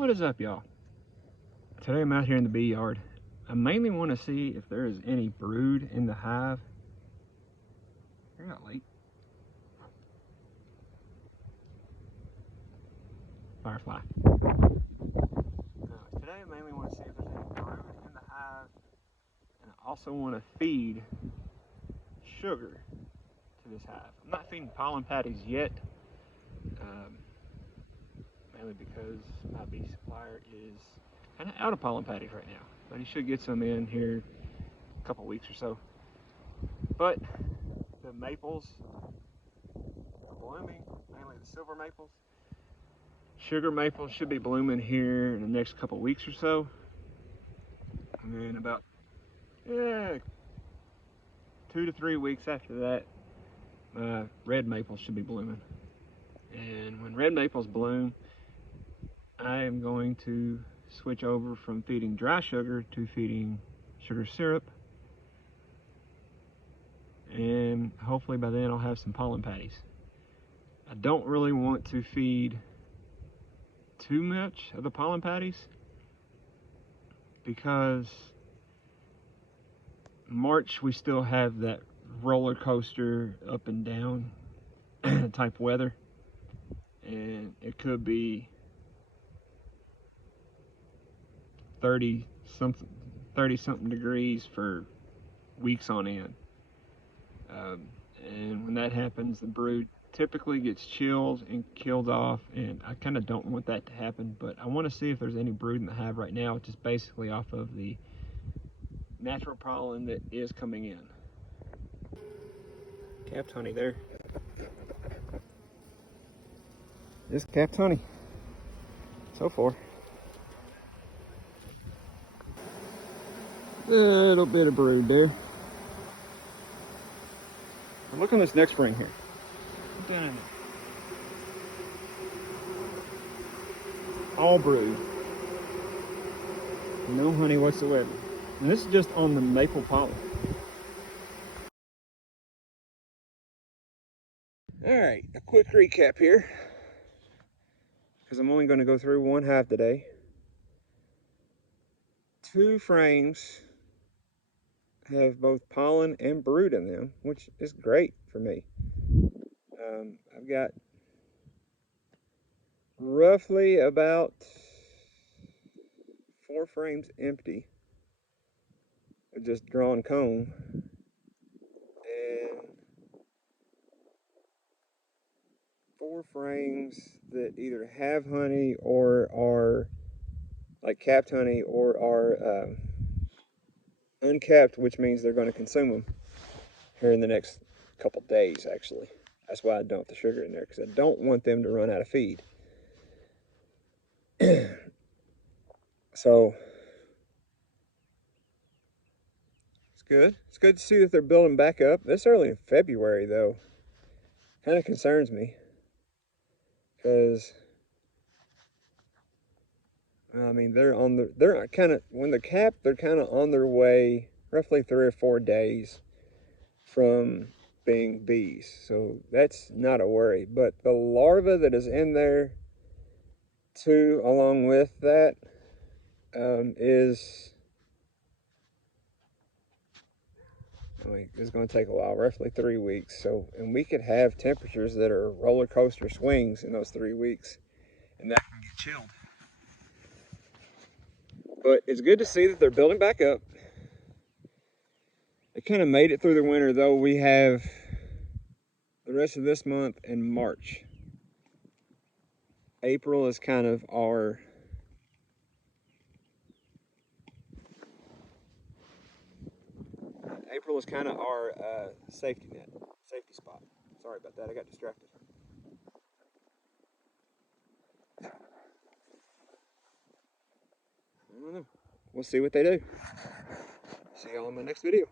What is up, y'all? Today I'm out here in the bee yard. I mainly want to see if there is any brood in the hive. You're not late. Firefly. Today I mainly want to see if there's any brood in the hive, and I also want to feed sugar to this hive. I'm not feeding pollen patties yet, mainly because my bee supplier is kind of out of pollen patties right now, but he should get some in here a couple weeks or so. But the maples are blooming, mainly the silver maples. Sugar maples should be blooming here in the next couple weeks or so. And then about 2 to 3 weeks after that, red maples should be blooming. And when red maples bloom, I am going to switch over from feeding dry sugar to feeding sugar syrup. And hopefully by then I'll have some pollen patties. I don't really want to feed too much of the pollen patties because March we still have that roller coaster up and down type weather, and it could be 30 something degrees for weeks on end. And when that happens, the brood typically gets chilled and killed off, and I kind of don't want that to happen, but I want to see if there's any brood in the hive right now, which is basically off of the natural pollen that is coming in. Capped honey there. Just capped honey so far. Little bit of brood there. Look on this next ring here. Look down in there. All brood. No honey whatsoever. And this is just on the maple pollen. Alright, a quick recap here, because I'm only going to go through one hive today. 2 frames have both pollen and brood in them, which is great for me. I've got roughly about 4 frames empty with just drawn comb, and 4 frames that either have honey or are like capped honey or are uncapped, which means they're going to consume them here in the next couple days. Actually, that's why I dump the sugar in there, because I don't want them to run out of feed. So it's good. It's good to see that they're building back up. This early in February, though, kind of concerns me, because I mean they're kind of, when they're capped, they're kind of on their way, roughly 3 or 4 days from being bees, so that's not a worry. But the larva that is in there too, along with that, is, I mean, it's going to take a while, roughly 3 weeks. So, and we could have temperatures that are roller coaster swings in those 3 weeks, and that can get chilled. But it's good to see that they're building back up. They kind of made it through the winter, though. We have the rest of this month and March. April is kind of our safety net, safety spot. Sorry about that, I got distracted. I don't know. We'll see what they do. See y'all in my next video.